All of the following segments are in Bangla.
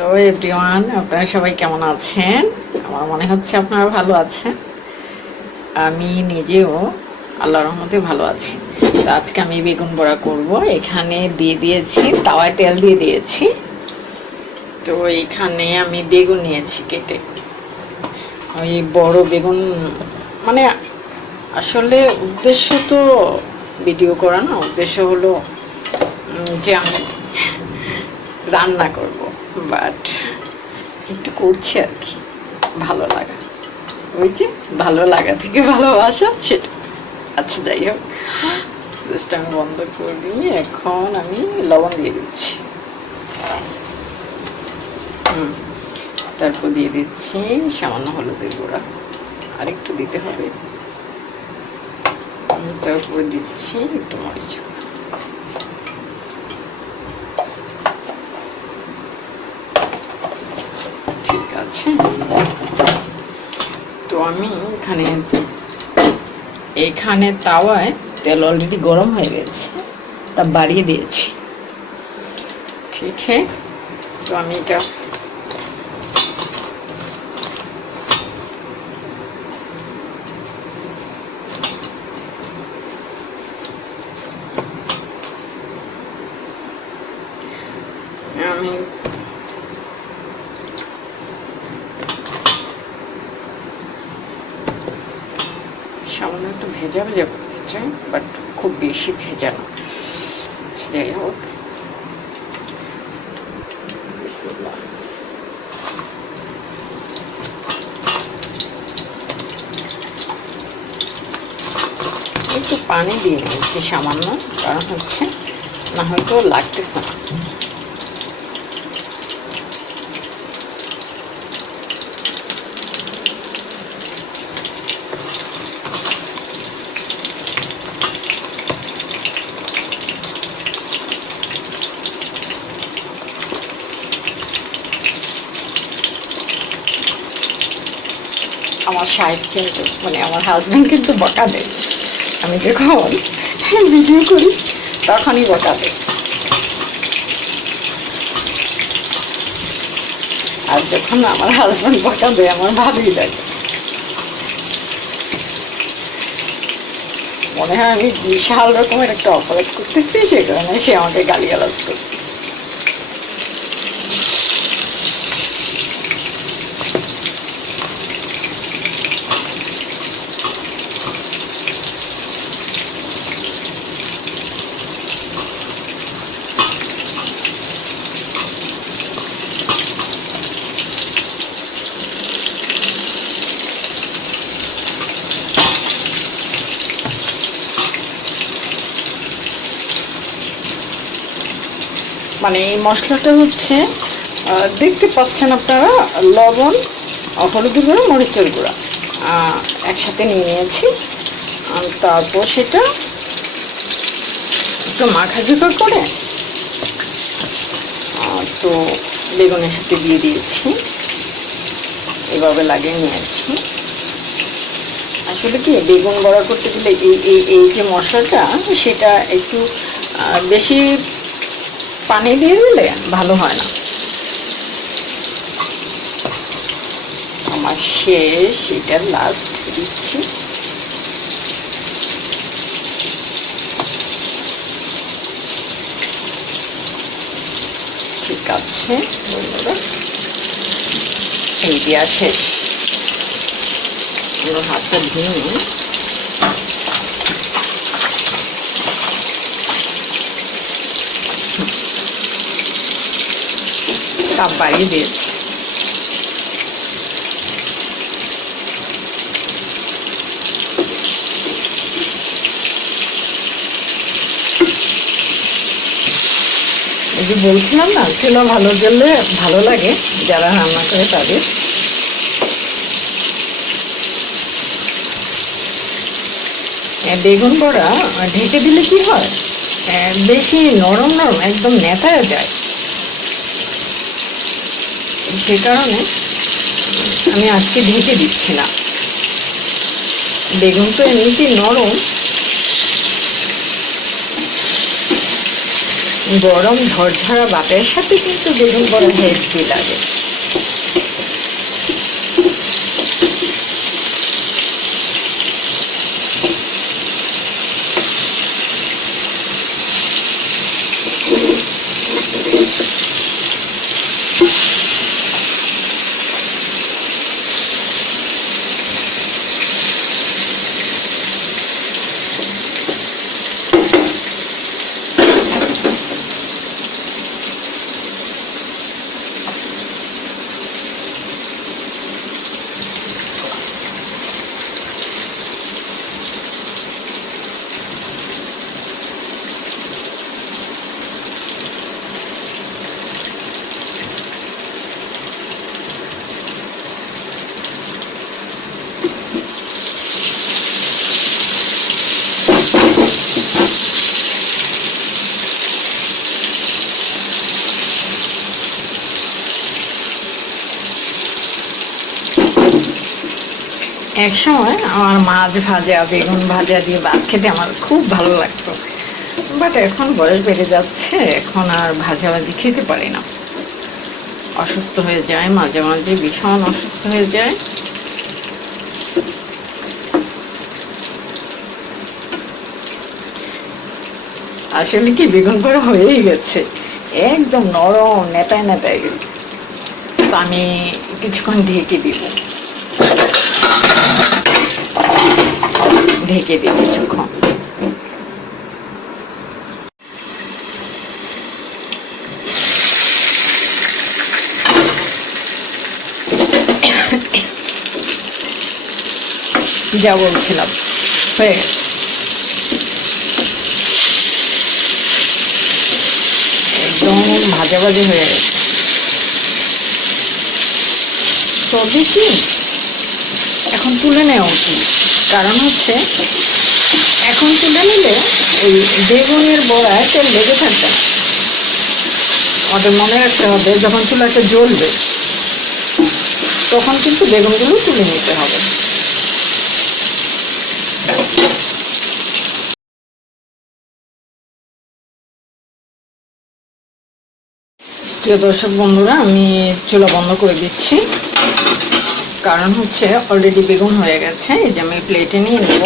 হ্যালো এভরিওয়ান, আপনারা সবাই কেমন আছেন? আমার মনে হচ্ছে আপনারা ভালো আছেন। আমি নিজেও আল্লাহর রহমতে ভালো আছি। তো আজকে আমি বেগুন বড়া করব। এখানে দিয়ে দিয়েছি, তাওয়ায় তেল দিয়ে দিয়েছি। তো এখানে আমি বেগুন নিয়েছি কেটে, ওই বড় বেগুন। মানে আসলে উদ্দেশ্য তো ভিডিও করা না, উদ্দেশ্য হলো যে আমি রান্না করব, বাট একটু করছি আর কি, ভালো লাগা। ওই যে ভালো লাগা থেকে ভালোবাসা সেটা। আচ্ছা, যাই হোক, জাস্ট আমি বন্ধ করি। এখন আমি লবণ দিয়ে দিচ্ছি। তারপর দিয়ে দিচ্ছি সামান্য হলুদের গুঁড়া, আর একটু দিতে হবে। তারপর দিচ্ছি একটু মরিচ। ঠিক আছে, তো আমি এখানে তাওয়ায় তেল অলরেডি গরম হয়ে গেছে, তা বাড়িয়ে দিয়েছি। ঠিক হ্যাঁ, তো আমি এটা আমি সামান্য একটু ভেজা ভেজা করতে চাই, বাট খুব বেশি ভেজা না। যাই হোক, একটু পানি দিয়ে নিয়েছি সামান্য, কারণ হচ্ছে না হয়তো লাগতেছে না। আমার সাহেব কিন্তু, মানে আমার হাজব্যান্ড কিন্তু বকা দেয়। আমি যখন ভিডিও করি তখনই বকা দেয়, আর যখন আমার হাজব্যান্ড বকা দেয় আমার ভালোই লাগে। মনে হয় আমি বিশাল রকমের একটা অপরাধ করতেছি, সে কারণে সে আমাকে গালিগালাজ করছে। মানে এই মশলাটা হচ্ছে, দেখতে পাচ্ছেন আপনারা, লবণ, হলুদের গুঁড়া, মরিচের গুঁড়া একসাথে নিয়ে নিয়েছি। তারপর সেটা একটু মাখাঝোকা করে তো বেগুনের সাথে দিয়ে দিয়েছি, এভাবে লাগিয়ে নিয়েছি। আসলে কি, বেগুন বড়া করতে গেলে এই যে মশলাটা, সেটা একটু বেশি পানি দিয়ে দিলে ভালো হয় না। আমার শেষ, এটা লাস্ট দিচ্ছি। ঠিক আছে বন্ধুরা, এই দেওয়া শেষ। আমার হাতটা ধুয়ে তাপ বাড়িয়ে দিয়েছি। এই যে বলছিলাম না, চুলা ভালো জ্বললে ভালো লাগে যারা রান্না করে তাদের। বেগুন বড়া ঢেকে দিলে কি হয়, বেশি নরম নরম একদম নেতায় যায়। সে কারণে আমি আজকে ঢেকে দিচ্ছি না। বেগুন তো এমনিতেই নরম, গরম ঝরঝরা ভাতের সাথে কিন্তু বেগুন বড়া হেভি লাগে। এক সময় আমার মাছ ভাজা বেগুন ভাজা দিয়ে ভাত খেতে আমার খুব ভালো লাগতো, বাট এখন বয়স বেড়ে যাচ্ছে, এখন আর ভাজাভাজি খেতে পারি না। অসুস্থ হয়ে যায়, মাঝে মাঝে ভীষণ অসুস্থ হয়ে যায়। আসলে কি বেগুন পোড়া হয়েই গেছে, একদম নরম নেতায় নেতায় গেছে। তো আমি কিছুক্ষণ ঢেকে দিব, ঢেকে দিই কিছুক্ষণ। যা বলছিলাম হয়ে গেছে। একদম ভাজা ভাজি হয়ে গেছে। তো দেখি এখন তুলে নেওয়া উচিত, কারণ হচ্ছে এখন তুলে নিলে ওই বেগুনের বড়ায় তেল লেগে থাকবে না। আমাদের মনে রাখতে হবে যখন চুলাটা জ্বলবে তখন কিন্তু বেগুনগুলো তুলে নিতে হবে। প্রিয় দর্শক বন্ধুরা, আমি চুলা বন্ধ করে দিচ্ছি, কারণ হচ্ছে অলরেডি বেগুন হয়ে গেছে। এই যে আমি প্লেটে নিয়ে নেব,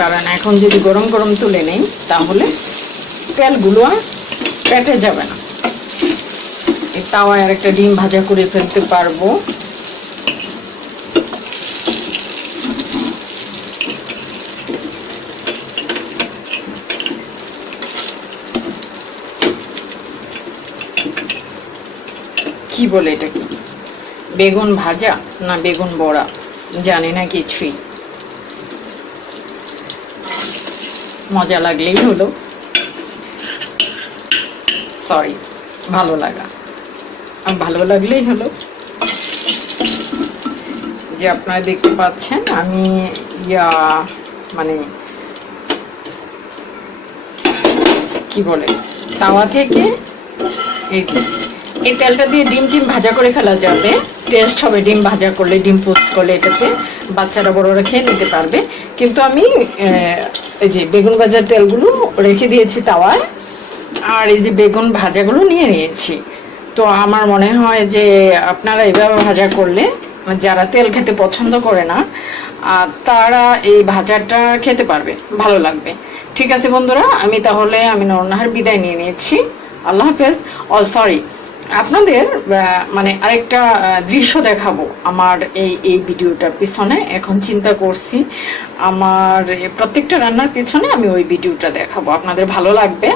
কারণ এখন যদি গরম গরম তুলে নেই তাহলে তেলগুলো আর পেটে যাবে না। এই তাওয়ায় আর একটা ডিম ভাজা করে ফেলতে পারবো। কি বলে এটা, কি বেগুন ভাজা না বেগুন বড়া জানি না কিছুই। মজা লাগলেই হলো, সরি ভালো লাগা, ভালো লাগলেই হলো। যে আপনারা দেখতে পাচ্ছেন আমি মানে কি বলে তাওয়া থেকে এই তেলটা দিয়ে ডিম টিম ভাজা করে ফেলা যাবে, টেস্ট হবে। ডিম ভাজা করলে, ডিম পোস্ট করলে এটাতে বাচ্চারা বড়রা খেয়ে নিতে পারবে। কিন্তু আমি এই যে বেগুন ভাজার তেলগুলো রেখে দিয়েছি তাওয়ায়, আর এই যে বেগুন ভাজাগুলো নিয়ে নিয়েছি। তো আমার মনে হয় যে আপনারা এভাবে ভাজা করলে, যারা তেল খেতে পছন্দ করে না তারা এই ভাজাটা খেতে পারবে, ভালো লাগবে। ঠিক আছে বন্ধুরা, আমি তাহলে নরনাহার বিদায় নিয়ে নিয়েছি। আল্লাহ হাফেজ। সরি, আপনাদের মানে আরেকটা দৃশ্য দেখাবো আমার এই ভিডিওটার পিছনে। এখন চিন্তা করছি আমার প্রত্যেকটা রান্নার পিছনে আমি ওই ভিডিওটা দেখাবো, আপনাদের ভালো লাগবে।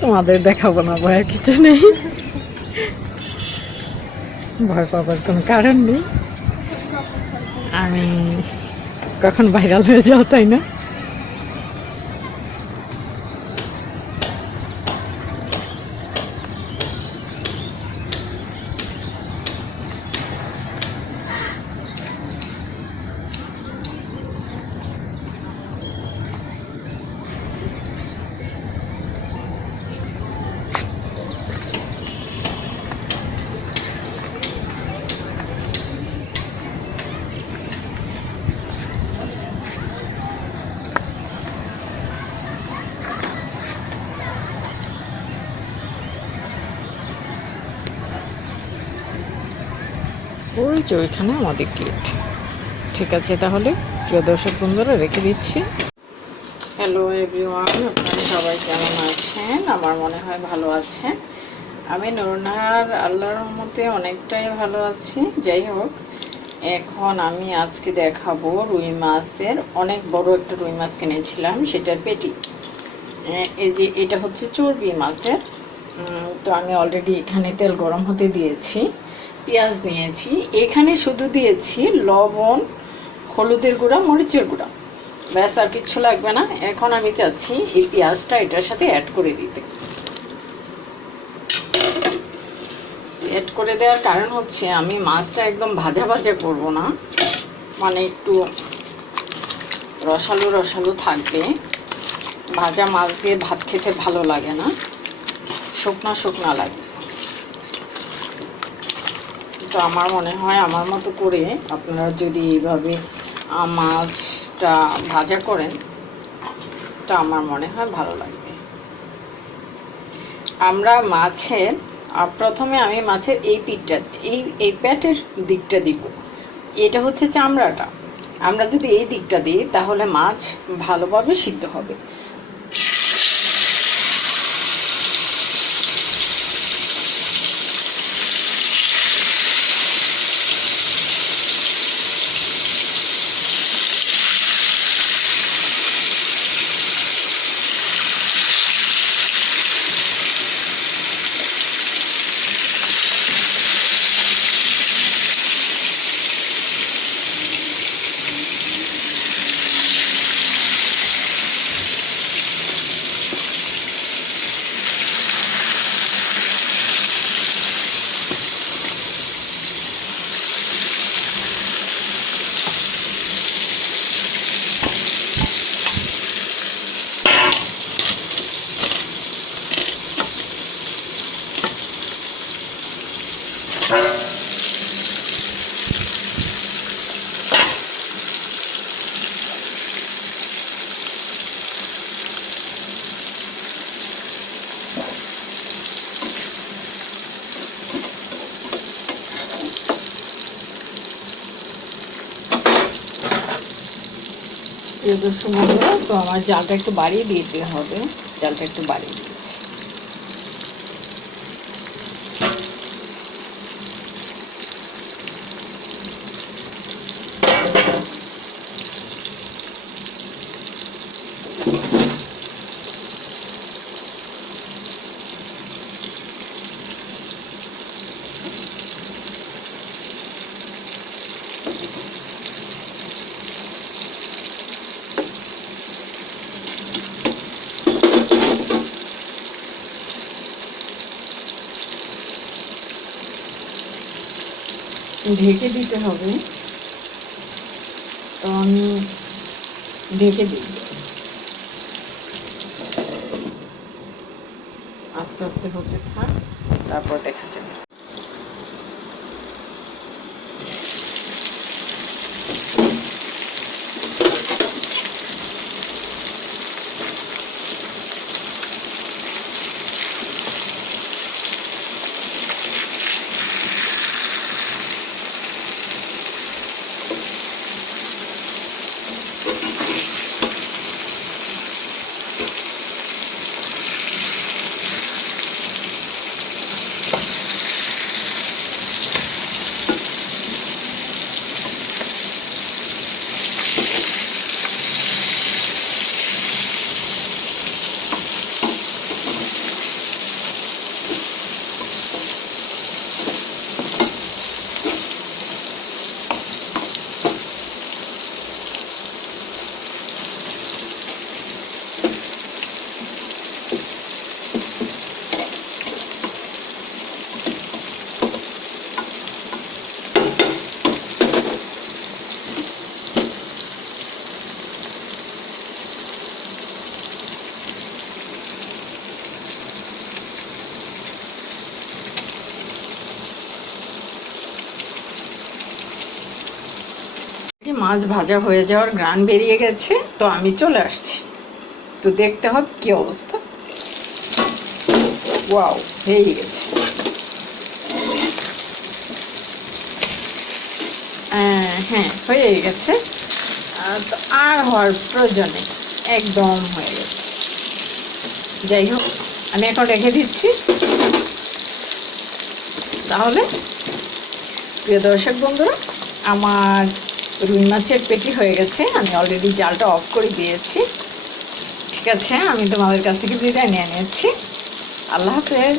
তোমাদের দেখাবো না, ভয়ের কিছু নেই, ভয় পাবার কোনো কারণ নেই। আমি কখন ভাইরাল হয়ে যাও, তাই না? ওই যে ওইখানে আমাদের গেট। ঠিক আছে, তাহলে প্রিয় দর্শক বন্ধুরা রেখে দিচ্ছি। হ্যালো এভরিওয়ান, আপনারা সবাই কেমন আছেন? আমার মনে হয় ভালো আছেন। আমি নুরনাহার আল্লাহর রহমতে অনেকটাই ভালো আছি। যাই হোক, এখন আমি আজকে দেখাবো রুই মাছের, অনেক বড় একটা রুই মাছ কিনেছিলাম, সেটার পেটি। এই যে এটা হচ্ছে চর্বি মাছের। তো আমি অলরেডি এখানে তেল গরম হতে দিয়েছি, পেঁয়াজ নিয়েছি, এখানে শুধু দিয়েছি লবণ, হলুদের গুঁড়া, মরিচের গুঁড়া, ব্যাস, আর কিচ্ছু লাগবে না। এখন আমি চাচ্ছি এই পেঁয়াজটা এটার সাথে অ্যাড করে দিতে। অ্যাড করে দেওয়ার কারণ হচ্ছে আমি মাছটা একদম ভাজা ভাজা করব না, মানে একটু রসালো রসালো থাকবে। ভাজা মাছ দিয়ে ভাত খেতে ভালো লাগে না, শুকনা শুকনা লাগে। তো আমার মনে হয় আমার মতো করে আপনারা যদি এইভাবে মাছটা ভাজা করেন, তা আমার মনে হয় ভালো লাগবে। আমরা মাছের প্রথমে আমি মাছের এই পিঠটা, এই পেটের দিকটা দিব, এটা হচ্ছে চামড়াটা। আমরা যদি এই দিকটা দিই তাহলে মাছ ভালোভাবে সিদ্ধ হবে। প্রিয় দর্শক বন্ধুরা, তো আমার জালটা একটু বাড়িয়ে দিতে হবে, জালটা একটু বাড়িয়ে দিয়েছি। ঢেকে দিতে হবে, তো আমি ঢেকে দিই, আস্তে আস্তে হতে থাক, তারপর দেখা যাবে। মাছ ভাজা হয়ে যাওয়ার গ্রান বেরিয়ে গেছে, তো আমি চলে আসছি। তো দেখতে হবে কি অবস্থা। ওয়াও, হয়ে গেছে। হ্যাঁ, হয়ে গেছে। তো আর হওয়ার প্রয়োজন নেই, একদম হয়ে গেছে। যাই হোক, আমি এখন রেখে দিচ্ছি। তাহলে প্রিয় দর্শক বন্ধুরা, আমার রুই মাছের পেটি হয়ে গেছে। আমি অলরেডি জালটা অফ করে দিয়েছি। ঠিক আছে, আমি তোমাদের কাছ থেকে বিদায় নিয়ে নিয়েছি। আল্লাহ হাফেজ।